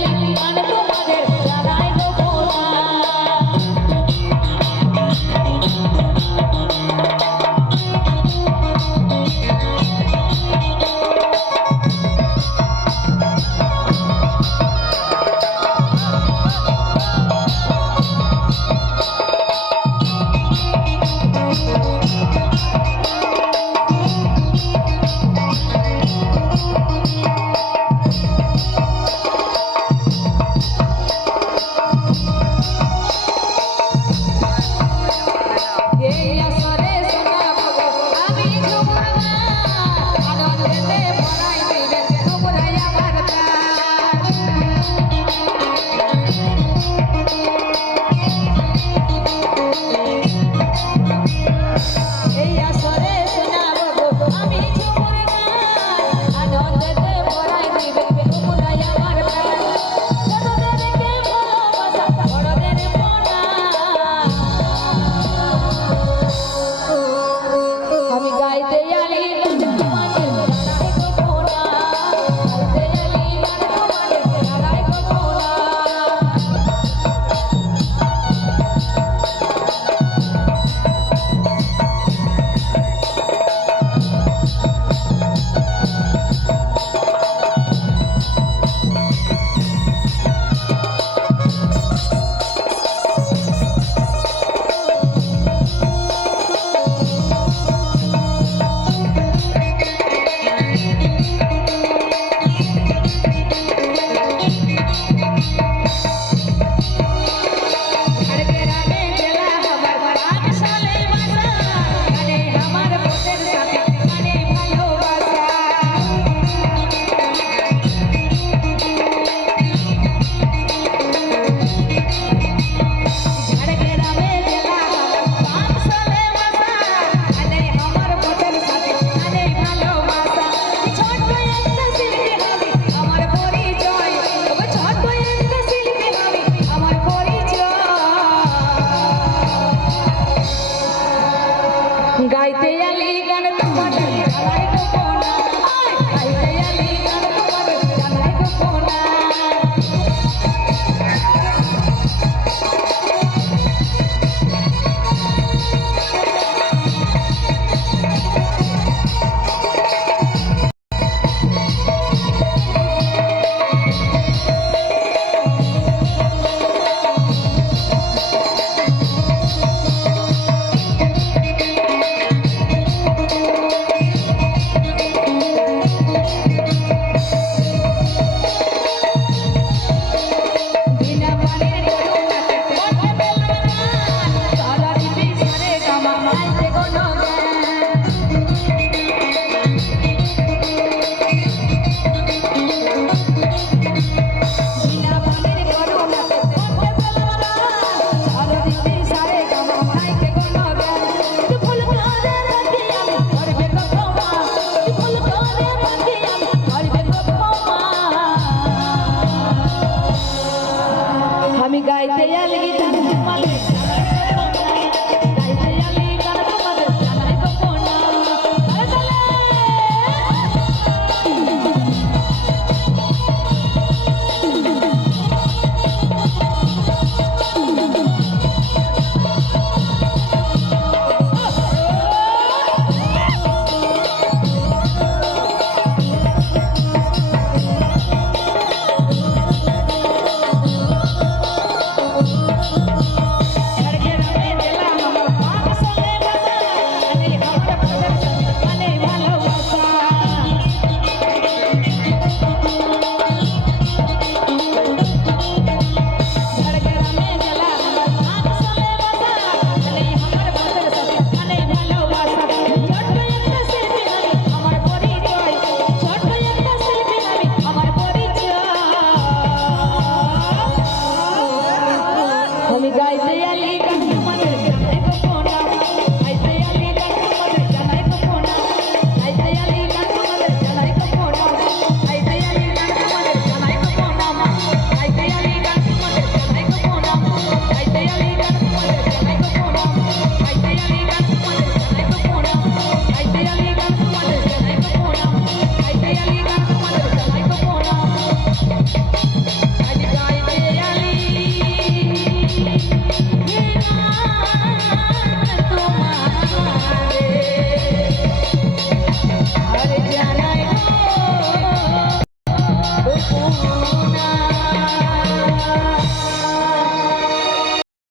Bye. জানাই Mama.